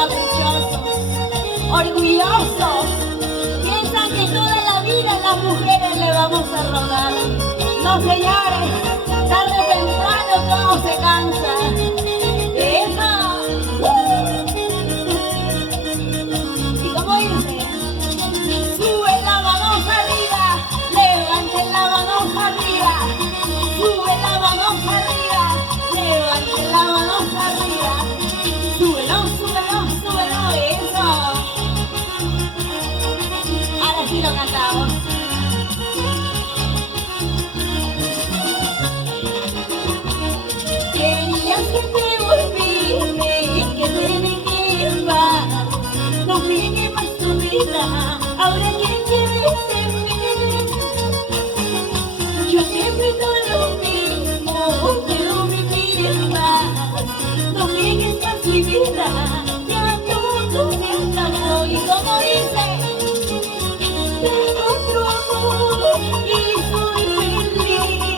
caprichosos, orgullosos. Piensan que toda la vida las mujeres le vamos a robar. No, señores, tarde o temprano todo se cansa. Eso. Y como dice, sube la mano arriba, levanten la mano arriba, sube la mano arriba, levanten la mano arriba, súbelo, súbelo, súbelo, eso. Ahora sí lo cantamos. Querías que te volviste, que te dejé en paz, no sigue más tu vida, ahora que quieres de mí. Yo siempre todo lo mismo, quiero vivir en paz, no sigues más mi vida, ya todo se acabó. Y como dice, tengo otro amor y soy feliz,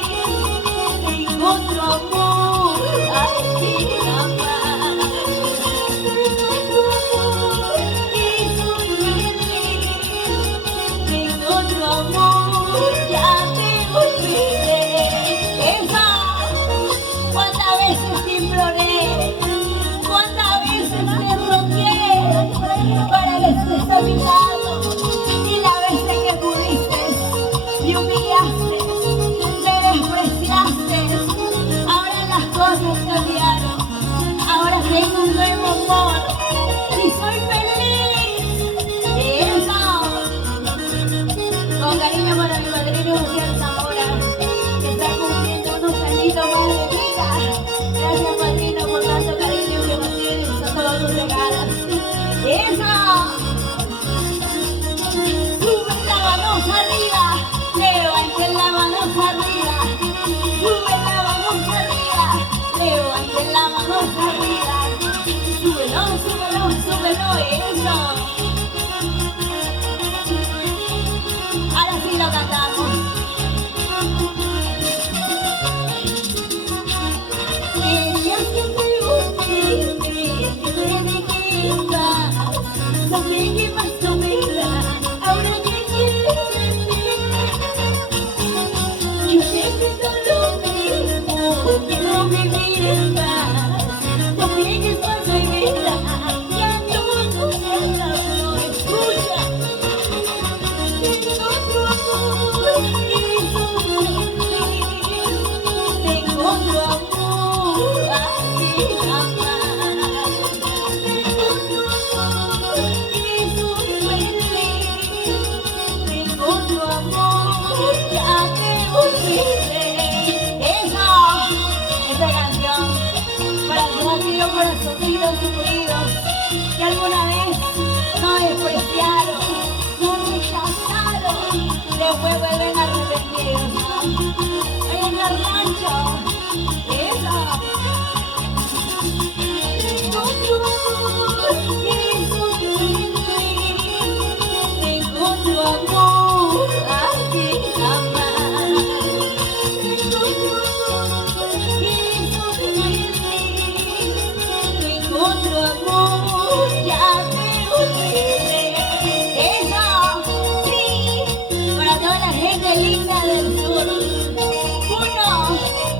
tengo otro amor, así jamás. Tengo otro amor y soy feliz, tengo otro amor, ya te olvidé. Esa, cuántas veces te imploré, cuántas veces te rogué para que estés a mi lado, y las veces que pudiste me humillaste, me despreciaste. Ahora las cosas cambiaron, ahora tengo un nuevo amor y soy feliz. Eso, con cariño para mi padrino José Zamora, que está cumpliendo unos añitos más de vida. Gracias, padrino, por tanto cariño que nos tienes a todos tus regalos. Eso. Sube la mano arriba, levanten la mano arriba, sube la mano arriba, levanten la mano arriba, súbelo, súbelo, súbelo, eso. Ahora sí lo cantamos. Querías que te volviste, que te dejé en paz, no sigue más tu vida, ahora que quieres de mí. Yo siempre todo lo mismo, quiero vivir en paz, no sigues más mi vida, ya todo se acabó. Escucha, tengo otro amor y soy feliz, tengo otro amor, así jamás. Tengo otro amor y soy feliz, tengo otro amor, ya te olvidé. Esa canción para todos aquellos corazoncitos sufridos que alguna vez nos despreciaron, nos rechazaron, después vuelven arrepentidos, ¿no? Ahí en el rancho, eso. Tengo otro amor y soy feliz, tengo otro amor, así jamás. Tengo otro amor y soy feliz, tengo otro amor, ya te olvidé. Eso, sí, para toda la gente linda del sur. Puno,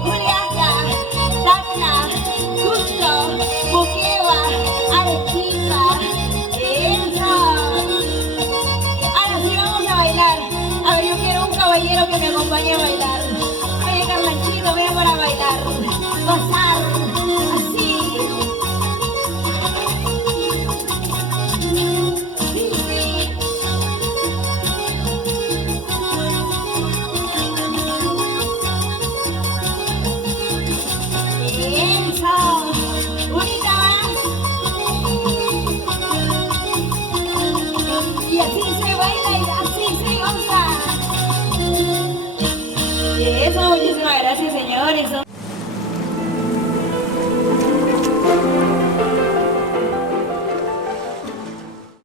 Juliaca, Tacna, Cusco, Moquegua, Arequipa. Eso. Ahora sí vamos a bailar. A ver, yo quiero un caballero que me acompañe a bailar. Oye, Carlanchito, ven para bailar, gozar, así. Sí, sí. Eso. Bonita más. Y así se baila y así se goza. Y eso, muchísimas gracias, señores.